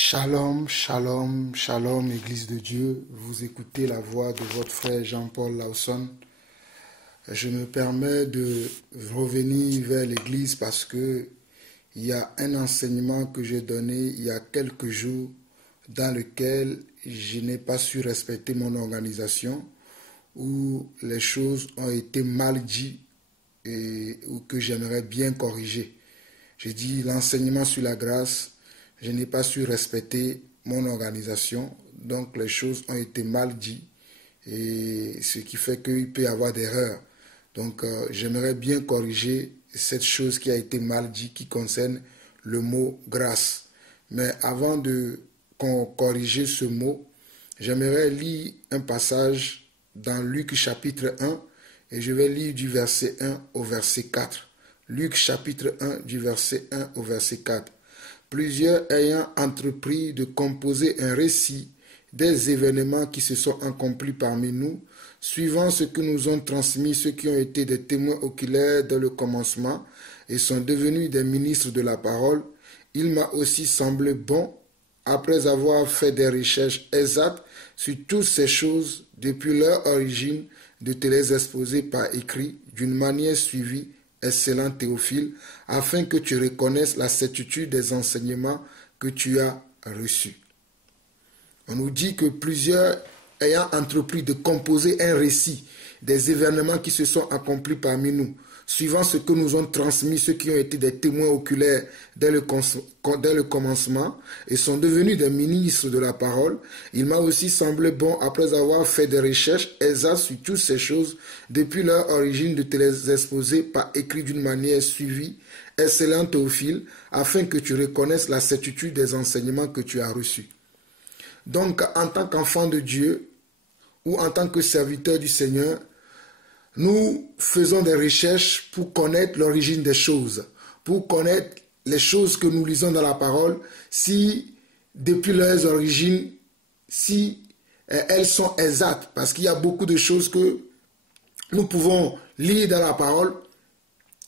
Shalom, shalom, shalom, Église de Dieu. Vous écoutez la voix de votre frère Jean-Paul Lawson. Je me permets de revenir vers l'Église parce que il y a un enseignement que j'ai donné il y a quelques jours dans lequel je n'ai pas su respecter mon organisation, où les choses ont été mal dites et ou que j'aimerais bien corriger. J'ai dit l'enseignement sur la grâce. Je n'ai pas su respecter mon organisation, donc les choses ont été mal dites, et ce qui fait qu'il peut y avoir des erreurs. Donc j'aimerais bien corriger cette chose qui a été mal dite, qui concerne le mot grâce. Mais avant de corriger ce mot, j'aimerais lire un passage dans Luc chapitre 1, et je vais lire du verset 1 au verset 4. Luc chapitre 1 du verset 1 au verset 4. Plusieurs ayant entrepris de composer un récit des événements qui se sont accomplis parmi nous, suivant ce que nous ont transmis ceux qui ont été des témoins oculaires dès le commencement et sont devenus des ministres de la parole, il m'a aussi semblé bon, après avoir fait des recherches exactes sur toutes ces choses depuis leur origine, de te les exposer par écrit d'une manière suivie, excellent Théophile, afin que tu reconnaisses la certitude des enseignements que tu as reçus. On nous dit que plusieurs ayant entrepris de composer un récit des événements qui se sont accomplis parmi nous, suivant ce que nous ont transmis ceux qui ont été des témoins oculaires dès le commencement et sont devenus des ministres de la parole, il m'a aussi semblé bon, après avoir fait des recherches exactes sur toutes ces choses depuis leur origine, de te les exposer par écrit d'une manière suivie, excellent Théophile, afin que tu reconnaisses la certitude des enseignements que tu as reçus. Donc, en tant qu'enfant de Dieu ou en tant que serviteur du Seigneur, nous faisons des recherches pour connaître l'origine des choses, pour connaître les choses que nous lisons dans la parole, si depuis leurs origines, si elles sont exactes, parce qu'il y a beaucoup de choses que nous pouvons lire dans la parole,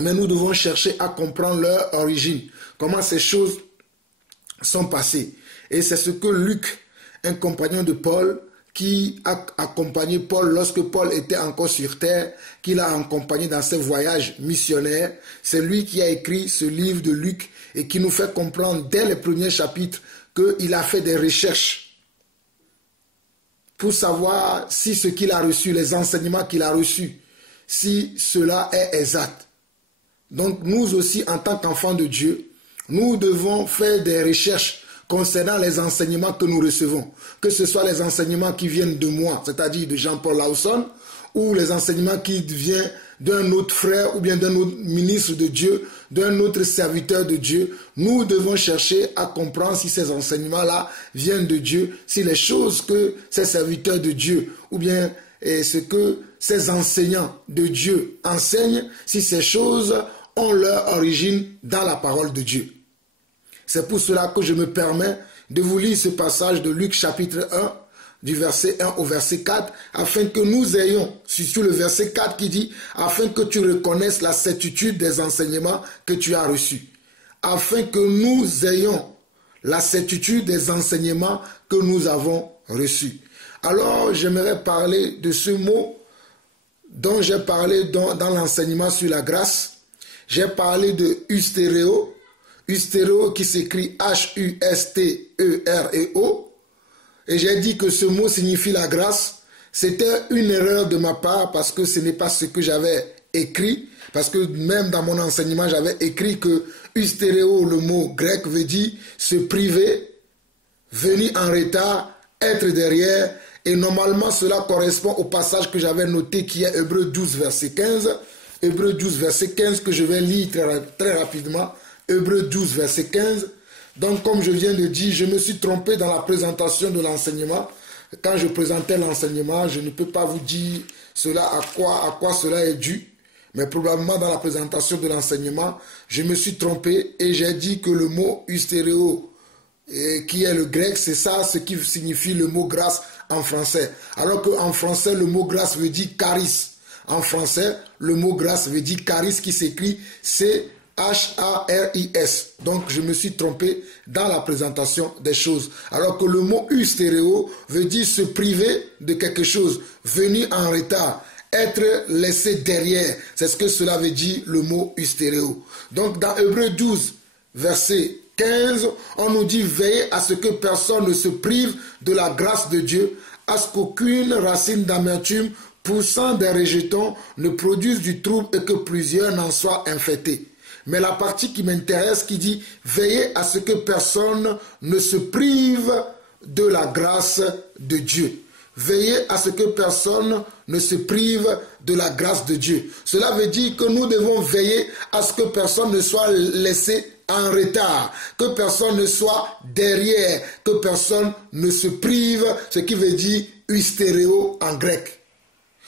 mais nous devons chercher à comprendre leur origine, comment ces choses sont passées. Et c'est ce que Luc, un compagnon de Paul, qui a accompagné Paul lorsque Paul était encore sur terre, qu'il a accompagné dans ses voyages missionnaires. C'est lui qui a écrit ce livre de Luc et qui nous fait comprendre dès les premiers chapitres qu'il a fait des recherches pour savoir si ce qu'il a reçu, les enseignements qu'il a reçus, si cela est exact. Donc nous aussi, en tant qu'enfants de Dieu, nous devons faire des recherches concernant les enseignements que nous recevons, que ce soit les enseignements qui viennent de moi, c'est-à-dire de Jean-Paul Lawson, ou les enseignements qui viennent d'un autre frère ou bien d'un autre ministre de Dieu, d'un autre serviteur de Dieu. Nous devons chercher à comprendre si ces enseignements-là viennent de Dieu, si les choses que ces serviteurs de Dieu ou bien ce que ces enseignants de Dieu enseignent, si ces choses ont leur origine dans la parole de Dieu. C'est pour cela que je me permets de vous lire ce passage de Luc chapitre 1, du verset 1 au verset 4, afin que nous ayons, surtout le verset 4 qui dit, afin que tu reconnaisses la certitude des enseignements que tu as reçus. Afin que nous ayons la certitude des enseignements que nous avons reçus. Alors, j'aimerais parler de ce mot dont j'ai parlé dans l'enseignement sur la grâce. J'ai parlé de hystéréo. Hystéréo qui s'écrit H-U-S-T-E-R-E-O. Et j'ai dit que ce mot signifie la grâce. C'était une erreur de ma part parce que ce n'est pas ce que j'avais écrit. Parce que même dans mon enseignement, j'avais écrit que hystéréo, le mot grec, veut dire se priver, venir en retard, être derrière. Et normalement, cela correspond au passage que j'avais noté qui est Hébreux 12, verset 15. Hébreux 12, verset 15 que je vais lire très rapidement. Hébreux 12, verset 15. Donc, comme je viens de dire, je me suis trompé dans la présentation de l'enseignement. Quand je présentais l'enseignement, je ne peux pas vous dire cela à quoi cela est dû. Mais probablement dans la présentation de l'enseignement, je me suis trompé et j'ai dit que le mot hystéréo, qui est le grec, c'est ça ce qui signifie le mot grâce en français. Alors qu'en français, le mot grâce veut dire charis. En français, le mot grâce veut dire charis qui s'écrit C H-A-R-I-S. Donc, je me suis trompé dans la présentation des choses. Alors que le mot hystéréo veut dire se priver de quelque chose, venir en retard, être laissé derrière. C'est ce que cela veut dire le mot hystéréo. Donc, dans Hébreux 12, verset 15, on nous dit veillez à ce que personne ne se prive de la grâce de Dieu, à ce qu'aucune racine d'amertume poussant des rejetons ne produise du trouble et que plusieurs n'en soient infectés. Mais la partie qui m'intéresse qui dit veillez à ce que personne ne se prive de la grâce de Dieu. Veillez à ce que personne ne se prive de la grâce de Dieu. Cela veut dire que nous devons veiller à ce que personne ne soit laissé en retard, que personne ne soit derrière, que personne ne se prive, ce qui veut dire hystéréo en grec.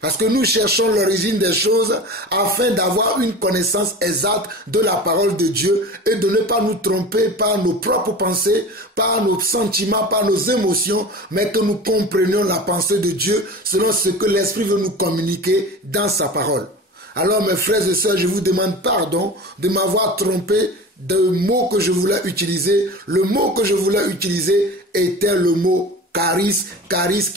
Parce que nous cherchons l'origine des choses afin d'avoir une connaissance exacte de la parole de Dieu et de ne pas nous tromper par nos propres pensées, par nos sentiments, par nos émotions, mais que nous comprenions la pensée de Dieu selon ce que l'Esprit veut nous communiquer dans sa parole. Alors mes frères et sœurs, je vous demande pardon de m'avoir trompé de mot que je voulais utiliser. Le mot que je voulais utiliser était le mot charis, charis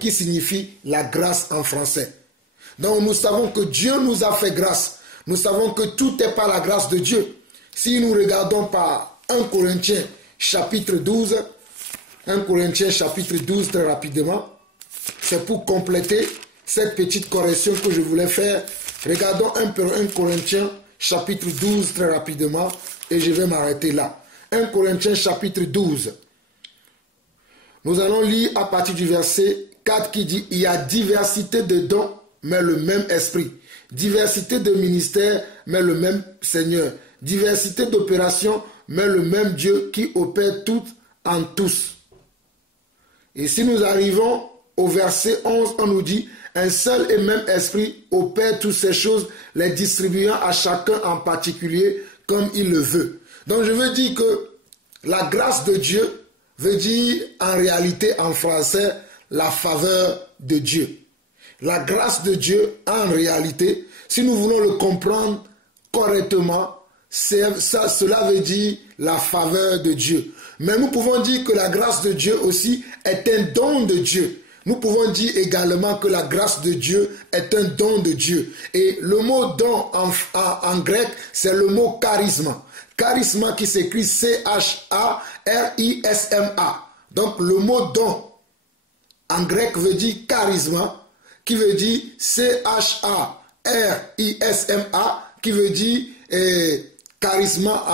qui signifie la grâce en français. Donc nous savons que Dieu nous a fait grâce. Nous savons que tout est par la grâce de Dieu. Si nous regardons par 1 Corinthiens chapitre 12, 1 Corinthiens chapitre 12 très rapidement, c'est pour compléter cette petite correction que je voulais faire. Regardons 1 Corinthiens chapitre 12 très rapidement et je vais m'arrêter là. 1 Corinthiens chapitre 12. Nous allons lire à partir du verset 4 qui dit « Il y a diversité de dons, mais le même esprit. Diversité de ministères, mais le même Seigneur. Diversité d'opérations, mais le même Dieu qui opère tout en tous. » Et si nous arrivons au verset 11, on nous dit « Un seul et même esprit opère toutes ces choses, les distribuant à chacun en particulier comme il le veut. » Donc je veux dire que la grâce de Dieu veut dire en réalité en français la faveur de Dieu. La grâce de Dieu en réalité, si nous voulons le comprendre correctement, cela veut dire la faveur de Dieu. Mais nous pouvons dire que la grâce de Dieu aussi est un don de Dieu. Nous pouvons dire également que la grâce de Dieu est un don de Dieu. Et le mot don en grec, c'est le mot charisme. Charisma qui s'écrit C-H-A-R-I-S-M-A. Donc le mot don en grec veut dire charisma, qui veut dire C-H-A-R-I-S-M-A, qui veut dire charisma,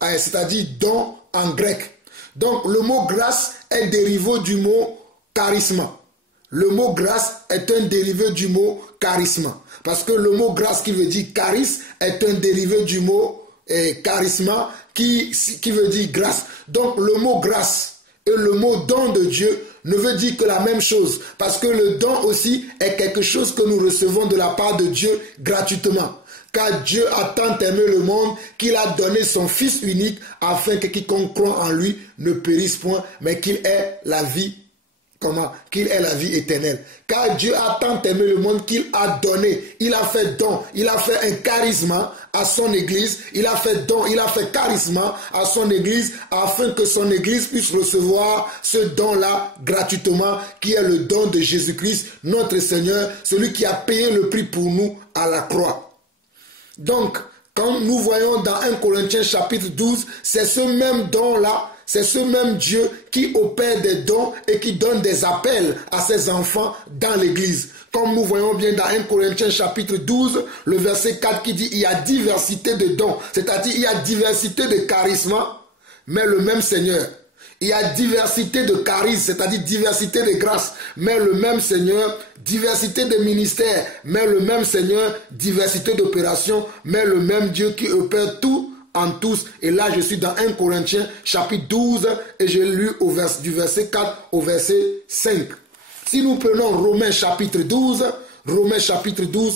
c'est-à-dire don en grec. Donc le mot grâce est dérivé du mot charisme. Le mot grâce est un dérivé du mot charisme. Parce que le mot grâce qui veut dire charisme est un dérivé du mot charisma qui veut dire grâce. Donc le mot grâce et le mot don de Dieu ne veut dire que la même chose. Parce que le don aussi est quelque chose que nous recevons de la part de Dieu gratuitement. Car Dieu a tant aimé le monde qu'il a donné son Fils unique afin que quiconque croit en lui ne périsse point, mais qu'il ait la vie. Qu'il ait la vie éternelle. Car Dieu a tant aimé le monde qu'il a donné. Il a fait don. Il a fait un charisme à son église. Il a fait don. Il a fait charisme à son église afin que son église puisse recevoir ce don-là gratuitement qui est le don de Jésus-Christ, notre Seigneur, celui qui a payé le prix pour nous à la croix. Donc, comme nous voyons dans 1 Corinthiens chapitre 12, c'est ce même don-là, c'est ce même Dieu qui opère des dons et qui donne des appels à ses enfants dans l'église. Comme nous voyons bien dans 1 Corinthiens chapitre 12, le verset 4 qui dit « Il y a diversité de dons », c'est-à-dire il y a diversité de charismes, mais le même Seigneur. Il y a diversité de charisme, c'est-à-dire diversité de grâce, mais le même Seigneur. Diversité de ministères, mais le même Seigneur. Diversité d'opérations, mais le même Dieu qui opère tout en tous. Et là, je suis dans 1 Corinthiens chapitre 12 et j'ai lu du verset 4 au verset 5. Si nous prenons Romains chapitre 12,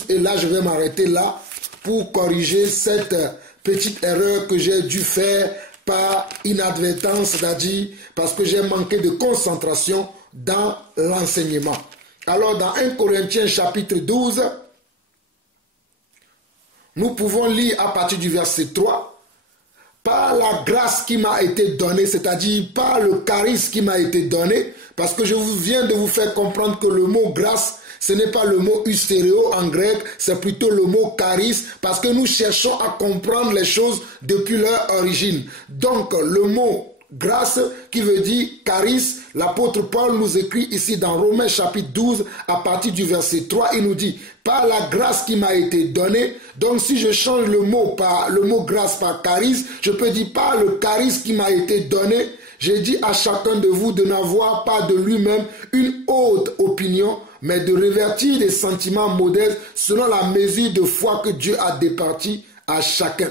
et là, je vais m'arrêter là pour corriger cette petite erreur que j'ai dû faire par inadvertance, c'est-à-dire parce que j'ai manqué de concentration dans l'enseignement. Alors dans 1 Corinthiens chapitre 12, nous pouvons lire à partir du verset 3, par la grâce qui m'a été donnée, c'est-à-dire par le charisme qui m'a été donné, parce que je viens de vous faire comprendre que le mot grâce, ce n'est pas le mot hystéréo en grec, c'est plutôt le mot charisme, parce que nous cherchons à comprendre les choses depuis leur origine. Donc, le mot grâce, qui veut dire charisme, l'apôtre Paul nous écrit ici dans Romains chapitre 12, à partir du verset 3, il nous dit, par la grâce qui m'a été donnée, donc si je change le mot grâce par charisme, je peux dire par le charisme qui m'a été donné, j'ai dit à chacun de vous de n'avoir pas de lui-même une haute opinion, mais de révertir des sentiments modestes selon la mesure de foi que Dieu a départie à chacun.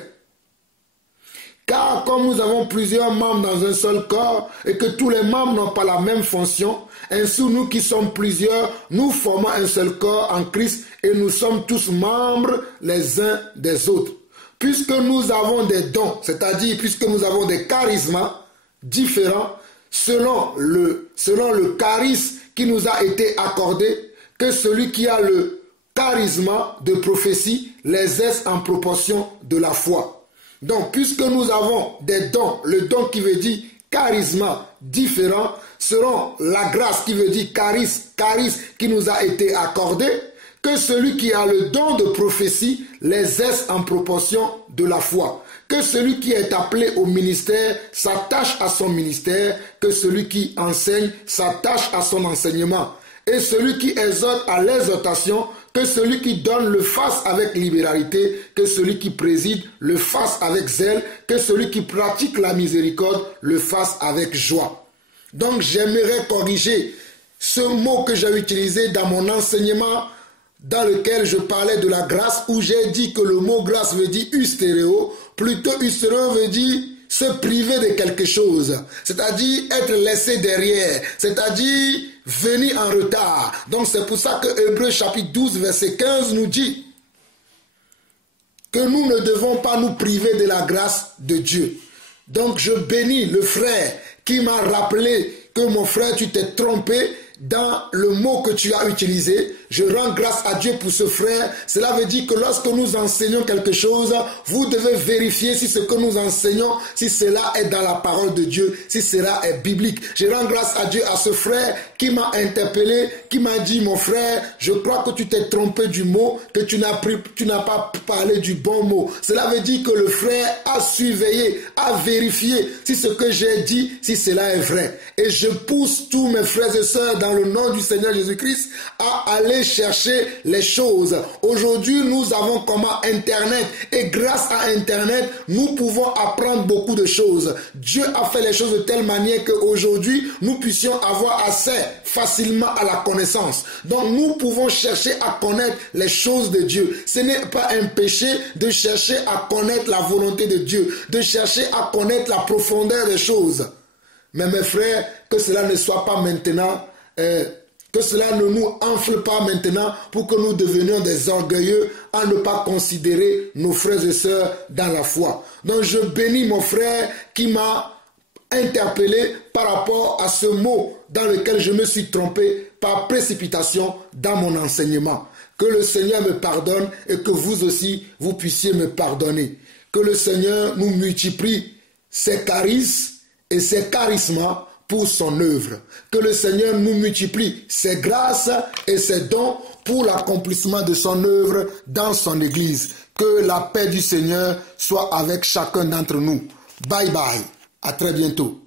Car comme nous avons plusieurs membres dans un seul corps et que tous les membres n'ont pas la même fonction, ainsi nous qui sommes plusieurs, nous formons un seul corps en Christ et nous sommes tous membres les uns des autres. Puisque nous avons des dons, c'est-à-dire puisque nous avons des charismes différents, selon le charisme qui nous a été accordé, que celui qui a le charisme de prophétie les aise en proportion de la foi. Donc, puisque nous avons des dons, le don qui veut dire charisme différent, selon la grâce qui veut dire charisme qui nous a été accordé, que celui qui a le don de prophétie les aise en proportion de la foi. Que celui qui est appelé au ministère s'attache à son ministère, que celui qui enseigne s'attache à son enseignement. Et celui qui exhorte à l'exhortation, que celui qui donne le fasse avec libéralité, que celui qui préside le fasse avec zèle, que celui qui pratique la miséricorde le fasse avec joie. Donc j'aimerais corriger ce mot que j'ai utilisé dans mon enseignement, dans lequel je parlais de la grâce, où j'ai dit que le mot grâce veut dire hystéréo, plutôt hystéréo veut dire se priver de quelque chose, c'est-à-dire être laissé derrière, c'est-à-dire venir en retard. Donc c'est pour ça que Hébreux chapitre 12 verset 15 nous dit que nous ne devons pas nous priver de la grâce de Dieu. Donc je bénis le frère qui m'a rappelé que mon frère, tu t'es trompé dans le mot que tu as utilisé. Je rends grâce à Dieu pour ce frère. Cela veut dire que lorsque nous enseignons quelque chose, vous devez vérifier si ce que nous enseignons, si cela est dans la parole de Dieu, si cela est biblique. Je rends grâce à Dieu à ce frère qui m'a interpellé, qui m'a dit, mon frère, je crois que tu t'es trompé du mot, que tu n'as pas parlé du bon mot. Cela veut dire que le frère a surveillé, a vérifié si ce que j'ai dit, si cela est vrai. Et je pousse tous mes frères et sœurs dans le nom du Seigneur Jésus-Christ à aller chercher les choses. Aujourd'hui, nous avons comment Internet, et grâce à Internet, nous pouvons apprendre beaucoup de choses. Dieu a fait les choses de telle manière qu'aujourd'hui, nous puissions avoir accès facilement à la connaissance. Donc, nous pouvons chercher à connaître les choses de Dieu. Ce n'est pas un péché de chercher à connaître la volonté de Dieu, de chercher à connaître la profondeur des choses. Mais mes frères, que cela ne soit pas maintenant, que cela ne nous enfle pas maintenant pour que nous devenions des orgueilleux à ne pas considérer nos frères et sœurs dans la foi. Donc je bénis mon frère qui m'a interpellé par rapport à ce mot dans lequel je me suis trompé par précipitation dans mon enseignement. Que le Seigneur me pardonne et que vous aussi, vous puissiez me pardonner. Que le Seigneur nous multiplie ses charismes et ses charismes pour son œuvre. Que le Seigneur nous multiplie ses grâces et ses dons pour l'accomplissement de son œuvre dans son Église. Que la paix du Seigneur soit avec chacun d'entre nous. Bye bye. À très bientôt.